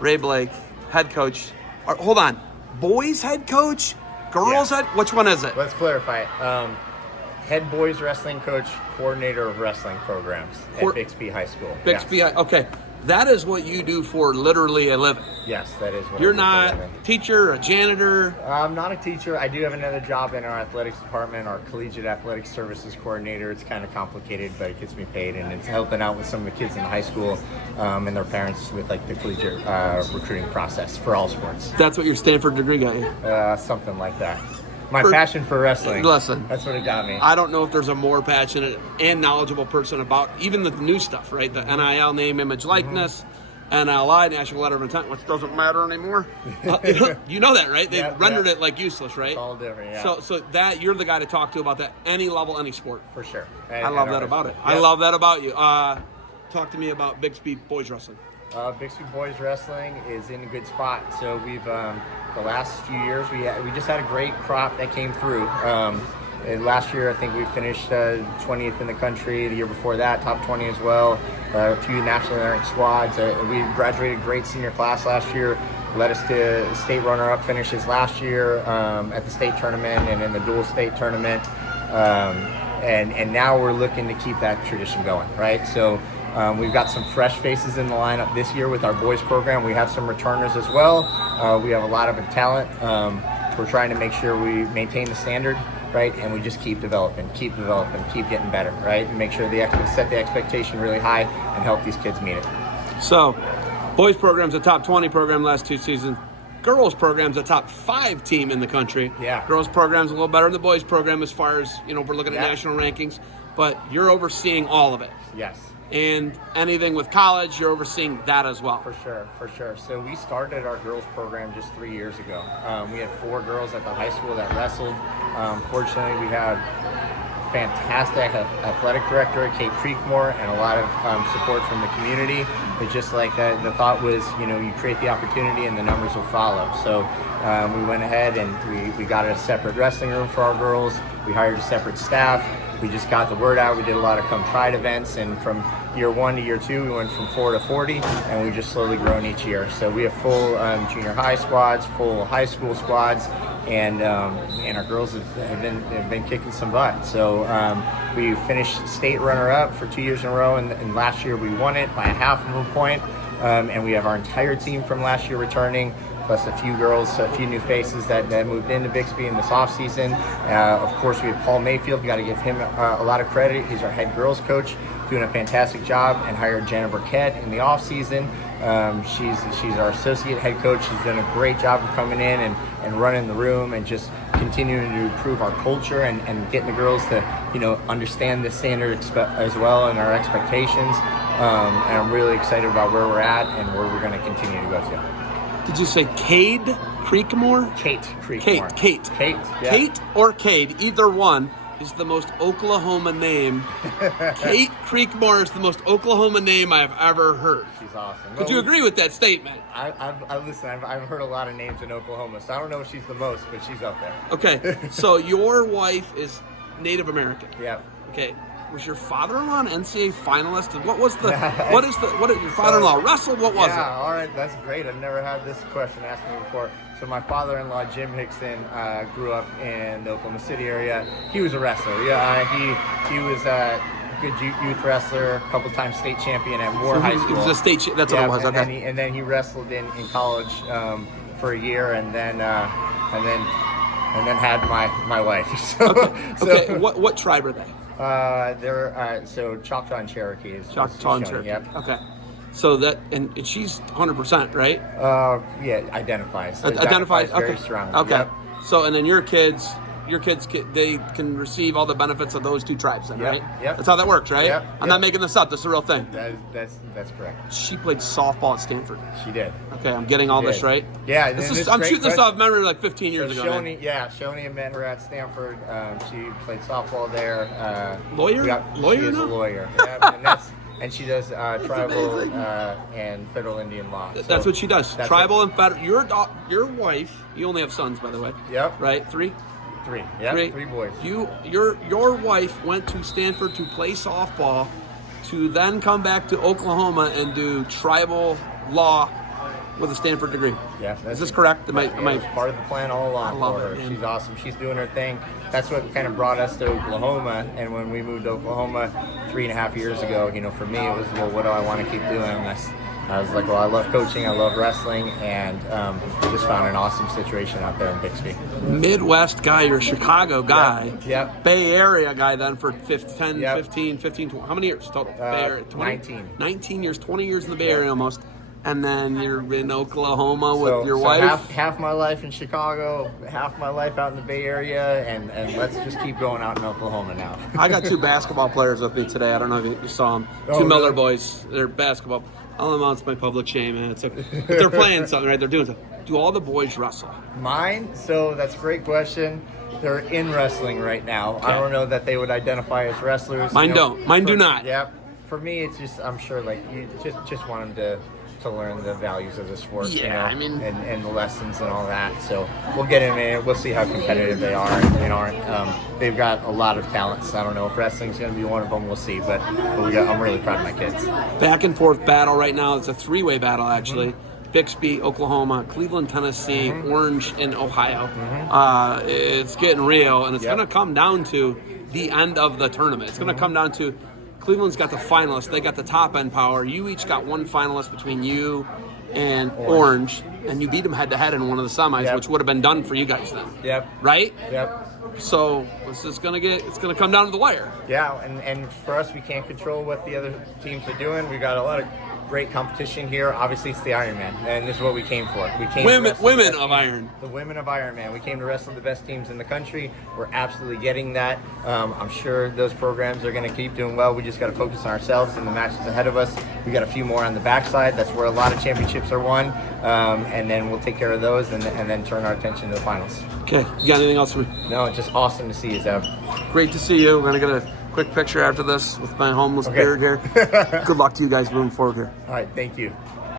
Ray Blake, head coach. Hold on. Boys head coach? Girls head? Which one is it? Let's clarify. Head boys wrestling coach, coordinator of wrestling programs at Bixby High School. Bixby, yes. Okay. That is what you do for literally a living. Yes, that is what You're I do not for a living. a teacher, a janitor. I'm not a teacher. I do have another job in our athletics department, our collegiate athletic services coordinator. It's kind of complicated, but it gets me paid, and it's helping out with some of the kids in high school and their parents with like the collegiate recruiting process for all sports. That's what your Stanford degree got you. Something like that. My passion for wrestling. Listen, that's what it got me. I don't know if there's a more passionate and knowledgeable person about even the new stuff, right? The NIL, name, image, likeness, NLI, National Letter of Intent, which doesn't matter anymore. You know that, right? They rendered it like useless, right? It's all different, yeah. So that you're the guy to talk to about that, any level, any sport. For sure. I love that about it. Yep. I love that about you. Talk to me about Bixby Boys Wrestling. Bixby Boys Wrestling is in a good spot. So we've the last few years we just had a great crop that came through. And last year I think we finished 20th in the country. The year before that, top 20 as well. A few nationally ranked squads. We graduated great senior class last year. Led us to state runner-up finishes last year at the state tournament and in the dual state tournament. And now we're looking to keep that tradition going, right? So we've got some fresh faces in the lineup this year with our boys program. We have some returners as well. We have a lot of talent. We're trying to make sure we maintain the standard, right? And we just keep developing, keep getting better, right? And make sure set the expectation really high and help these kids meet it. So, boys program's a top 20 program last 2 seasons. Girls program's a top 5 team in the country. Yeah. Girls program's a little better than the boys program as far as, if we're looking at national rankings. But you're overseeing all of it. Yes. And anything with college, you're overseeing that as well. For sure. So we started our girls program just 3 years ago. We had 4 girls at the high school that wrestled. Fortunately, we had a fantastic athletic director, Kate Creekmore, and a lot of support from the community. But just like that, the thought was, you create the opportunity and the numbers will follow. So we went ahead and we got a separate wrestling room for our girls. We hired a separate staff. We just got the word out. We did a lot of Come Pride events, and from year 1 to year 2, we went from 4 to 40, and we've just slowly grown each year. So we have full junior high squads, full high school squads, and our girls have been kicking some butt. So we finished state runner-up for 2 years in a row, and last year we won it by a half of a point. And we have our entire team from last year returning, plus a few girls, a few new faces that moved into Bixby in this offseason. Of course, we have Paul Mayfield. We got to give him a lot of credit. He's our head girls coach, doing a fantastic job, and hired Jenna Burkett in the offseason. She's our associate head coach. She's done a great job of coming in and running the room and just continuing to improve our culture and getting the girls to understand the standard as well and our expectations. And I'm really excited about where we're at and where we're going to continue to go to. Did you say Cade Creekmore? Kate Creekmore. Kate. Yeah. Kate or Cade, either one is the most Oklahoma name. Kate Creekmore is the most Oklahoma name I've ever heard. She's awesome. Would you agree with that statement? I've heard a lot of names in Oklahoma, so I don't know if she's the most, but she's up there. Okay, so your wife is Native American. Yeah. Okay. Was your father-in-law an NCAA finalist? And what did your father-in-law wrestled? What was it? Yeah, all right, that's great. I've never had this question asked me before. So my father-in-law, Jim Hickson, grew up in the Oklahoma City area. He was a wrestler. Yeah, he was a good youth wrestler, a couple times state champion at Moore High School. He was a state champion. That's what it was. Okay. And then he wrestled in college for a year, and then had my wife. Okay. What tribe are they? They're so Choctaw and Cherokee is Choctaw and Cherokee. Yep. Okay. So that and she's 100%, right? Yeah, identifies. Identifies. Very Okay. strong. Okay. Yep. So and then your kids they can receive all the benefits of those 2 tribes, then, right? Yep. That's how that works, right? Yep. I'm not making this up. This is a real thing. That's correct. She played softball at Stanford. She did. Okay, I'm getting all this right. Yeah, I'm shooting this off memory like 15 years ago. Shoni met her at Stanford. She played softball there. Lawyer? She is a lawyer. Yeah, and she does tribal and federal Indian law. That's what she does. Tribal and federal. Your wife. You only have sons, by the way. Yep. Right? 3. 3. Yeah. 3 boys. Your wife went to Stanford to play softball, to then come back to Oklahoma and do tribal law with a Stanford degree. Yeah. Is this correct? Am It was part of the plan all along I love for her. it, man. She's awesome. She's doing her thing. That's what kind of brought us to Oklahoma. And when we moved to Oklahoma 3.5 years ago, for me, it was, well, what do I want to keep doing? And I was like, well, I love coaching, I love wrestling, and just found an awesome situation out there in Bixby. Midwest guy, you're a Chicago guy. Yep. Bay Area guy then for 10, Yep. 15, 20. How many years total? Bay Area, 20? 19. 19 years, 20 years in the Bay Area almost. And then you're in Oklahoma with your so wife. half my life in Chicago, half my life out in the Bay Area, and let's just keep going out in Oklahoma now. I got 2 basketball players with me today. I don't know if you saw them. Oh, 2 Miller really? boys. They're basketball. I'll announce my public shame, man. It's okay. But they're playing something, right? They're doing something. Do all the boys wrestle? Mine? So that's a great question. They're in wrestling right now. Okay. I don't know that they would identify as wrestlers. Mine don't. Mine do not. Yep. For me, it's just, I'm sure, like, you just want them to learn the values of the sport, Yeah, I mean- and the lessons and all that. So we'll get in there. We'll see how competitive they are and aren't. They've got a lot of talents. I don't know if wrestling's going to be one of them. We'll see. But I'm really proud of my kids. Back and forth battle right now. It's a 3-way battle, actually. Bixby, Oklahoma, Cleveland, Tennessee, Orange, and Ohio. It's getting real, and it's Yep. going to come down to the end of the tournament. It's going to come down to Cleveland's got the finalists. They got the top end power. You each got one finalist between you and Orange, and you beat them head to head in one of the semis, Yep. which would have been done for you guys then. Yep. Right? Yep. So it's gonna come down to the wire. Yeah, and for us, we can't control what the other teams are doing. We got a lot of great competition here. Obviously, it's the Ironman, and this is what we came for. We came to wrestle the Women best of teams. Iron. The women of Ironman. We came to wrestle the best teams in the country. We're absolutely getting that. I'm sure those programs are going to keep doing well. We just got to focus on ourselves and the matches ahead of us. We got a few more on the backside. That's where a lot of championships are won, and then we'll take care of those, and then turn our attention to the finals. Okay, you got anything else for me? No, it's just awesome to see you, Zeb. Great to see you. We're gonna get a quick picture after this with my homeless Okay. beard here. Good luck to you guys moving forward here. All right, thank you.